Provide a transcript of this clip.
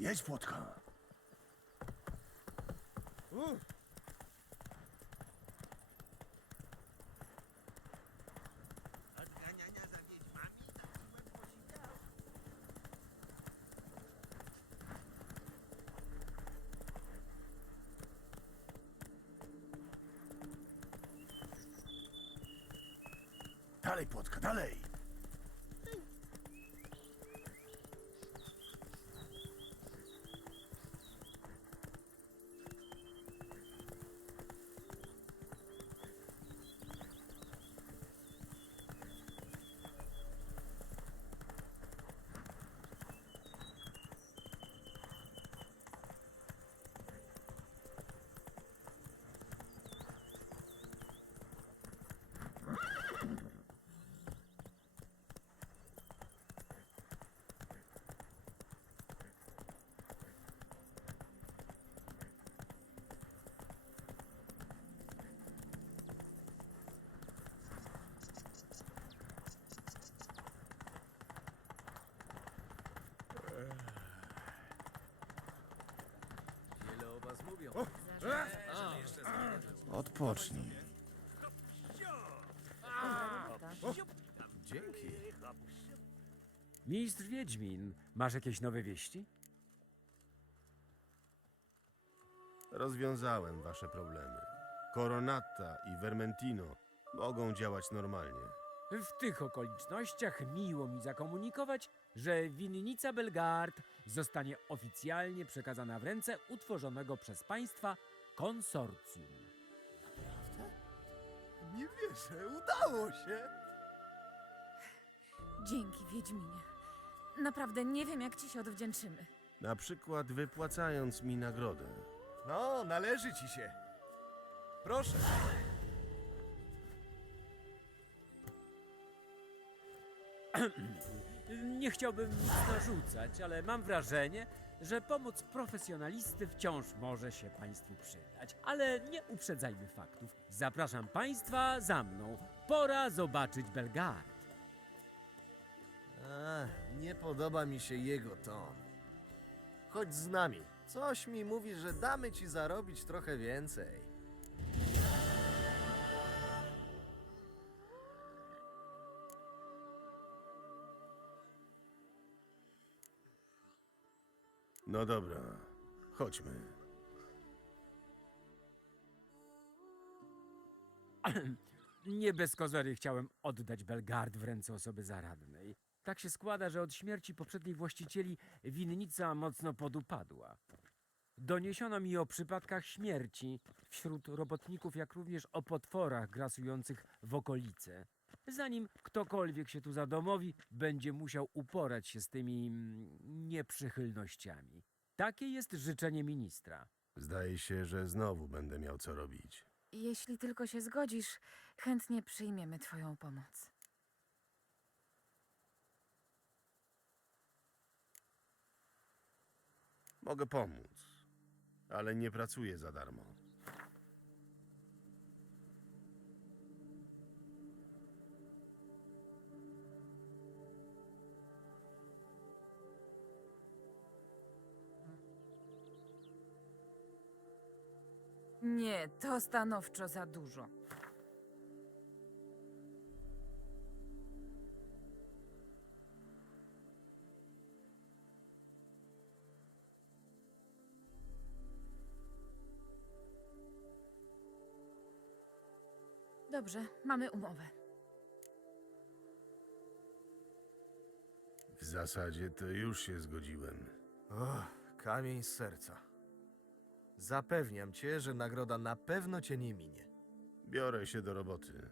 Jedź, Płotka. Dalej, Płotka, dalej. Odpocznij. Dzięki. Mistrz Wiedźmin, masz jakieś nowe wieści? Rozwiązałem wasze problemy. Coronata i Vermentino mogą działać normalnie. W tych okolicznościach miło mi zakomunikować, że winnica Belgard zostanie oficjalnie przekazana w ręce utworzonego przez państwa konsorcjum. Nie wierzę, udało się! Dzięki, Wiedźminie. Naprawdę nie wiem, jak ci się odwdzięczymy. Na przykład wypłacając mi nagrodę. No, należy ci się. Proszę. Nie chciałbym nic narzucać, ale mam wrażenie, że pomoc profesjonalisty wciąż może się państwu przydać. Ale nie uprzedzajmy faktów. Zapraszam państwa za mną. Pora zobaczyć Belgard. Nie podoba mi się jego ton. Chodź z nami. Coś mi mówi, że damy ci zarobić trochę więcej. No dobra, chodźmy. Nie bez kozery chciałem oddać Belgard w ręce osoby zaradnej. Tak się składa, że od śmierci poprzednich właścicieli winnica mocno podupadła. Doniesiono mi o przypadkach śmierci wśród robotników, jak również o potworach grasujących w okolice. Zanim ktokolwiek się tu zadomowi, będzie musiał uporać się z tymi mm, nieprzychylnościami. Takie jest życzenie ministra. Zdaje się, że znowu będę miał co robić. Jeśli tylko się zgodzisz, chętnie przyjmiemy twoją pomoc. Mogę pomóc, ale nie pracuję za darmo. Nie, to stanowczo za dużo. Dobrze, mamy umowę. W zasadzie to już się zgodziłem. Och, kamień z serca. Zapewniam cię, że nagroda na pewno cię nie minie. Biorę się do roboty.